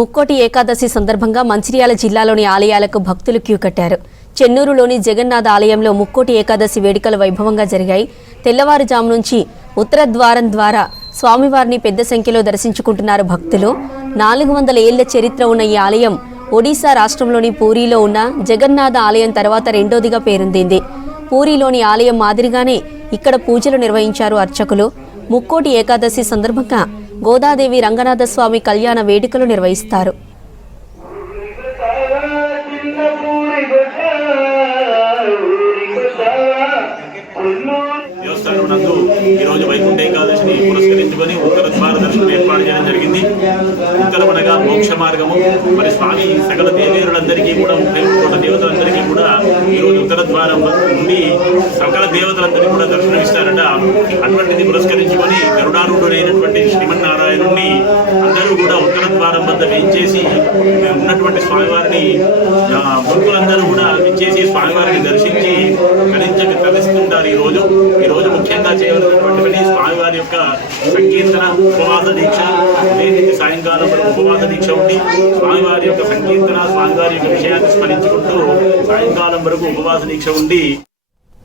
ముక్కోటి ఏకాదశి సందర్భంగా మంచిర్యాల జిల్లాలోని ఆలయాలకు భక్తులు క్యూ కట్టారు. చెన్నూరులోని జగన్నాథ ఆలయంలో ముక్కోటి ఏకాదశి వేడుకలు వైభవంగా జరిగాయి. తెల్లవారుజాము నుంచి ఉత్తర ద్వారం ద్వారా స్వామివారిని పెద్ద సంఖ్యలో దర్శించుకుంటున్నారు భక్తులు. 400 ఏళ్ల చరిత్ర ఉన్న ఈ ఆలయం ఒడిశా రాష్ట్రంలోని పూరీలో ఉన్న జగన్నాథ ఆలయం తర్వాత రెండోదిగా పేరొందింది. పూరీలోని ఆలయం మాదిరిగానే ఇక్కడ పూజలు నిర్వహించారు అర్చకులు. ముక్కోటి ఏకాదశి సందర్భంగా గోదాదేవి రంగనాథ స్వామి కళ్యాణ వేడుకలు నిర్వహిస్తారు. దేవస్థానం ఈరోజు వైకుంఠ ఏకాదశిని పురస్కరించుకొని ఉత్తర ద్వార దర్శనం ఏర్పాటు చేయడం జరిగింది. ఉత్తరమనగా మోక్ష మార్గము. మరి స్వామి సకల దేవేరులందరికీ కూడా 31 కోట్ల దేవతలందరికీ కూడా ఈరోజు ఉత్తర ద్వారం నుండి సకల దేవతలందరికీ కూడా దర్శనమిస్తారట. అటువంటిది పురస్కరించుకొని గరుడారూఢుడైనటువంటి శ్రీమన్నారాయణుడిని అందరూ కూడా ఉత్తర ద్వారం వద్ద వేయించేసి ఉన్నటువంటి స్వామివారిని భక్తులందరూ కూడా విచ్చేసి స్వామివారిని దర్శించి తరిస్తుంటారు. ఈ రోజు ముఖ్యంగా చేయవలసినటువంటి స్వామివారి యొక్క సంకీర్తన, ఉపవాస దీక్ష. ఉదయం సాయంకాలం వరకు ఉపవాస దీక్ష ఉండి స్వామివారి యొక్క సంకీర్తన, స్వామివారి యొక్క విషయాన్ని స్మరించుకుంటూ సాయంకాలం వరకు ఉపవాస దీక్ష ఉండి